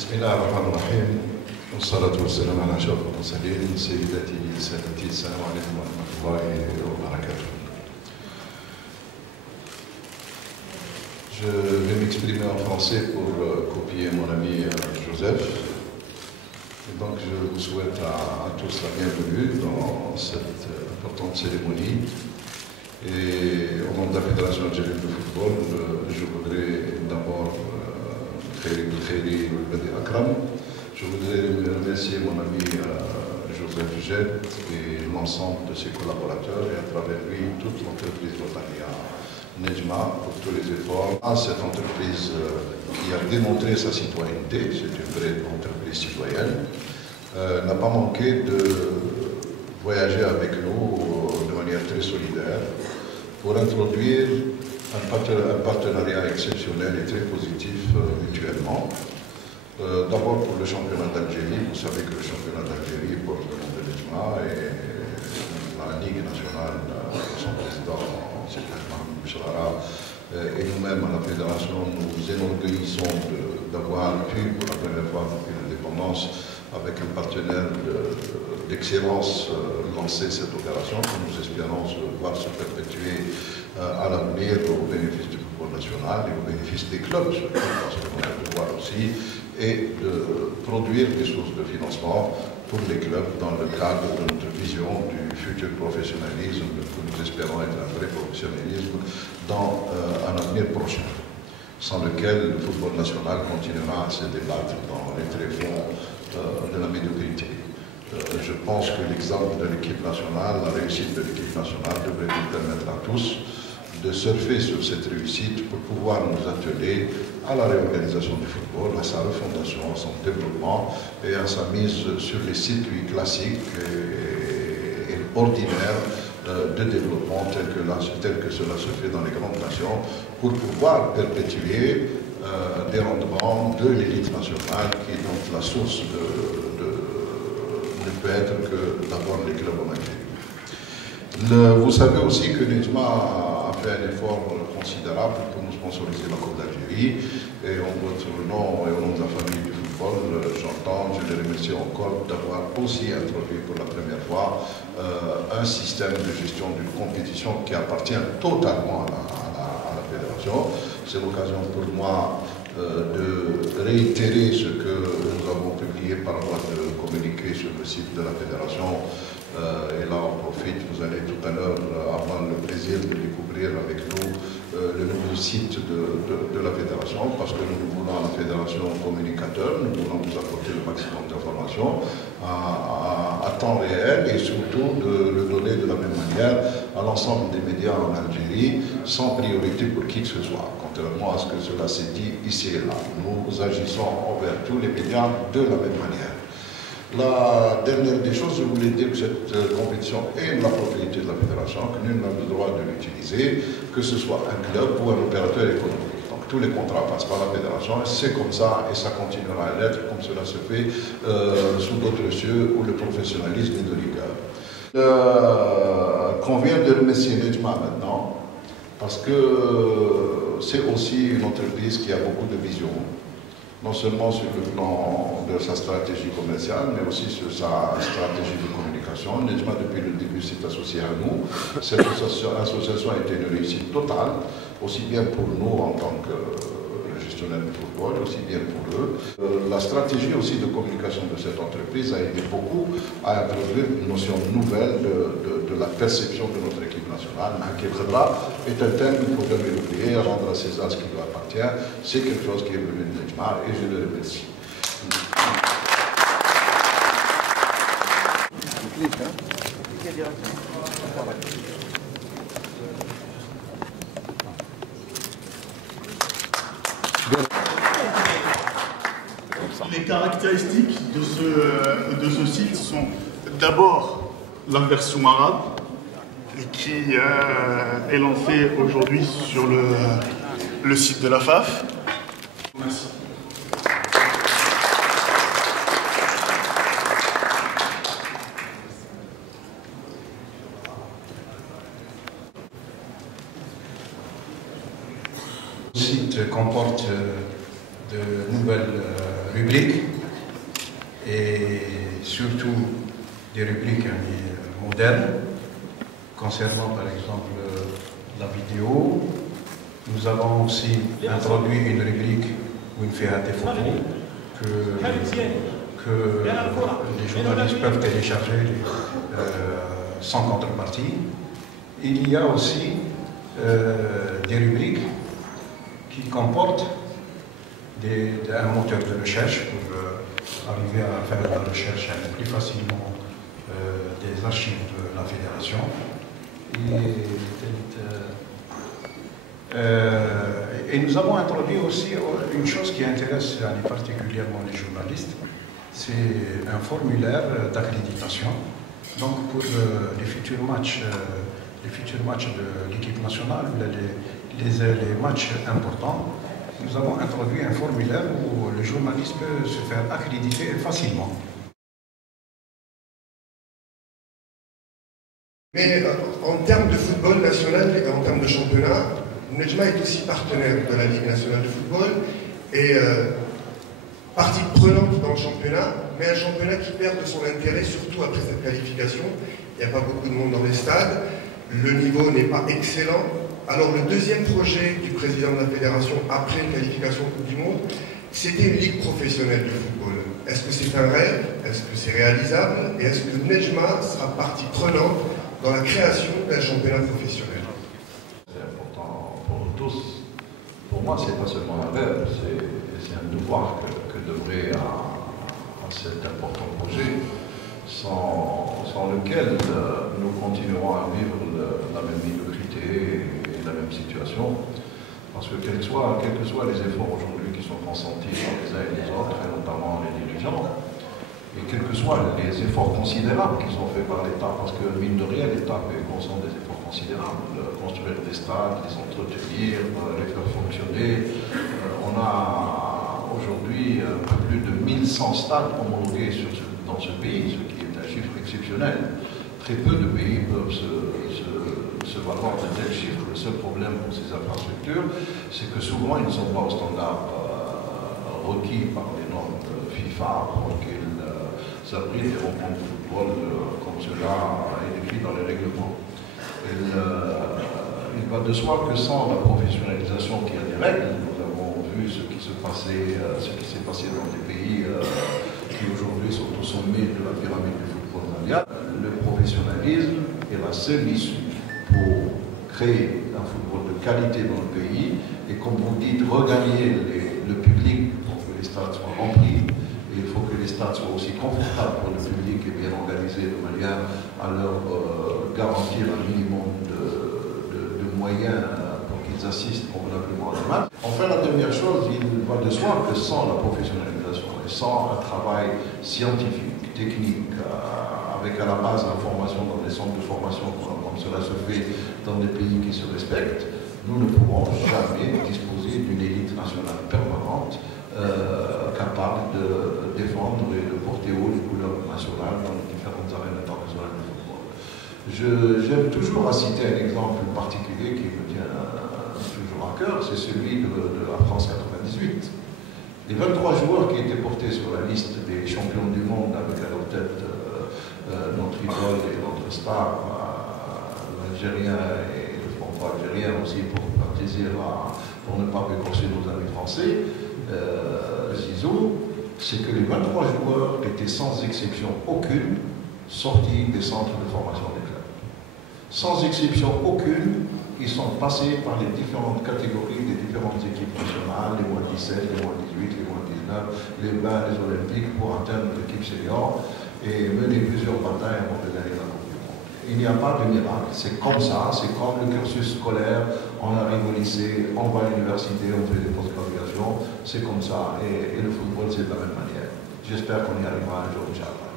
بسم الله الرحمن الرحيم والصلاة والسلام على أشرف المرسلين سيداتي سادتي السلام عليكم ورحمة الله وبركاته. Je vais m'exprimer en français pour copier mon ami Joseph. Et donc je vous souhaite à tous la bienvenue dans cette importante cérémonie. Et au nom de la Fédération algérienne de football, je voudrais d'abord je voudrais remercier mon ami Joseph Jett et l'ensemble de ses collaborateurs et à travers lui toute l'entreprise Rotania Nejma pour tous les efforts. Cette entreprise qui a démontré sa citoyenneté, c'est une vraie entreprise citoyenne, n'a pas manqué de voyager avec nous de manière très solidaire pour introduire un partenariat exceptionnel et très positif mutuellement. D'abord pour le championnat d'Algérie, vous savez que le championnat d'Algérie porte le nom de l'EJMA et la Ligue nationale, son président, c'est Ahmed Bouchara, et nous-mêmes à la Fédération, nous nous énorgueillissons d'avoir pu pour la première fois depuis l'indépendance avec un partenaire d'excellence lancer cette opération que nous espérons voir se perpétuer à l'avenir au bénéfice du football national et au bénéfice des clubs, surtout parce que notre devoir aussi est de produire des sources de financement pour les clubs dans le cadre de notre vision du futur professionnalisme que nous espérons être un vrai professionnalisme dans un avenir prochain, sans lequel le football national continuera à se débattre dans les tréfonds de la médiocrité. Je pense que l'exemple de l'équipe nationale, la réussite de l'équipe nationale devrait nous permettre à tous de surfer sur cette réussite pour pouvoir nous atteler à la réorganisation du football, à sa refondation, à son développement et à sa mise sur les circuits classiques et ordinaires de développement tel que cela se fait dans les grandes nations pour pouvoir perpétuer des rendements de l'élite nationale qui est donc la source ne peut être que d'abord les clubs en Algérie. Vous savez aussi que Nejma a fait un effort considérable pour nous sponsoriser la Coupe d'Algérie et en votre nom et au nom de la famille du football, je les remercie encore d'avoir aussi introduit pour la première fois un système de gestion d'une compétition qui appartient totalement à la fédération. C'est l'occasion pour moi de réitérer ce que nous avons publié par voie de communiqué sur le site de la fédération. Et là, on profite, vous allez tout à l'heure avoir le plaisir de découvrir avec nous le nouveau site de la fédération, parce que nous voulons à la fédération communicateur, nous voulons vous apporter le maximum d'informations à temps réel et surtout de le donner de la même manière à l'ensemble des médias en Algérie, sans priorité pour qui que ce soit, contrairement à ce que cela s'est dit ici et là. Nous agissons envers tous les médias de la même manière. La dernière des choses, je voulais dire que cette compétition est la propriété de la fédération, que nul n'a le droit de l'utiliser, que ce soit un club ou un opérateur économique. Donc tous les contrats passent par la fédération, c'est comme ça et ça continuera à l'être comme cela se fait sous d'autres cieux où le professionnalisme est de rigueur. Convient de remercier Nejma maintenant, parce que c'est aussi une entreprise qui a beaucoup de vision. Non seulement sur le plan de sa stratégie commerciale, mais aussi sur sa stratégie de communication. Nejma, depuis le début, s'est associé à nous. Cette association a été une réussite totale, aussi bien pour nous en tant que gestionnaire du football, aussi bien pour eux. La stratégie aussi de communication de cette entreprise a aidé beaucoup à introduire une notion nouvelle de la perception de notre équipe nationale. Hakil Khadra est un thème qu'il ne faut jamais l'oublier, rendre à César ce qui lui appartient. C'est quelque chose qui est venu de Nejma et je le remercie. Les caractéristiques de ce site sont d'abord la version arabe qui est lancée aujourd'hui sur le site de la FAF. Merci. Le site comporte de nouvelles rubriques, et surtout des rubriques modernes, concernant par exemple la vidéo. Nous avons aussi introduit une rubrique où il fait des photos que les journalistes peuvent télécharger sans contrepartie. Il y a aussi des rubriques qui comportent un moteur de recherche pour arriver à faire la recherche plus facilement des archives de la fédération. Et nous avons introduit aussi une chose qui intéresse particulièrement les journalistes, c'est un formulaire d'accréditation. Donc pour les futurs matchs de l'équipe nationale, les matchs importants, nous avons introduit un formulaire où le journaliste peut se faire accréditer facilement. Mais en termes de football national et en termes de championnat, Nedjma est aussi partenaire de la Ligue nationale de football et partie prenante dans le championnat, mais un championnat qui perd de son intérêt, surtout après cette qualification. Il n'y a pas beaucoup de monde dans les stades, le niveau n'est pas excellent. Alors le deuxième projet du président de la fédération après une qualification Coupe du Monde, c'était une ligue professionnelle de football. Est-ce que c'est un rêve? Est-ce que c'est réalisable? Et est-ce que Nedjma sera partie prenante dans la création d'un championnat professionnel? C'est important pour nous tous. Pour moi, c'est pas seulement un rêve, c'est un devoir que devrait à cet important projet, sans lequel nous continuerons à vivre la même médiocrité et la même situation. Parce que quels que soient les efforts aujourd'hui qui sont consentis par les uns et les autres, et notamment les dirigeants, et quels que soient les efforts considérables qui sont faits par l'État, parce que mine de rien, l'État consent des efforts considérables, construire des stades, les entretenir, les faire fonctionner. On a aujourd'hui un peu plus de 1100 stades homologués dans ce pays, ce qui est un chiffre exceptionnel. Très peu de pays peuvent se valoir de tels chiffres. Le seul problème pour ces infrastructures, c'est que souvent ils ne sont pas aux standards requis par les normes FIFA pour qu'ils abritent des rencontres de football comme cela est écrit dans les règlements. Il va de soi que sans la professionnalisation qui a des règles, nous avons vu ce qui s'est passé dans des pays qui aujourd'hui sont au sommet de la pyramide du football mondial. Le professionnalisme est la seule issue pour créer un football de qualité dans le pays et, comme vous dites, regagner le public pour que les stades soient remplis. Et il faut que les stades soient aussi confortables pour le public et bien organisés de manière à leur garantir un minimum de moyens pour qu'ils assistent convenablement à des matchs. Enfin, la dernière chose, il va de soi que sans la professionnalisation et sans un travail scientifique, technique, avec à la base l'information dans des centres de formation comme cela se fait dans des pays qui se respectent, nous ne pourrons jamais disposer d'une élite nationale permanente capable de défendre et de porter haut les couleurs nationales dans les différentes arènes internationales de football. J'aime toujours à citer un exemple particulier qui me tient toujours à cœur, c'est celui de la France 98. Les 23 joueurs qui étaient portés sur la liste des champions du monde avec à leur tête notre idole et notre star, l'Algérien et le franco-algérien aussi pour faire plaisir pour ne pas écorcher nos amis français, Zizou, c'est que les 23 joueurs étaient sans exception aucune sortis des centres de formation des clubs. Sans exception aucune, ils sont passés par les différentes catégories des différentes équipes nationales, les moins 17, les moins 18, les moins 19, les 20, les olympiques, pour atteindre l'équipe senior et mener plusieurs batailles avant de gagner la Coupe du Monde. Il n'y a pas de miracle, c'est comme ça, c'est comme le cursus scolaire, on arrive au lycée, on va à l'université, on fait des post-graduations, c'est comme ça, et le football c'est de la même manière. J'espère qu'on y arrivera un jour, Inch'Allah.